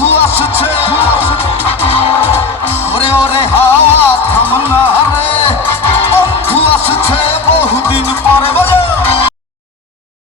Who lost it to? Who lost?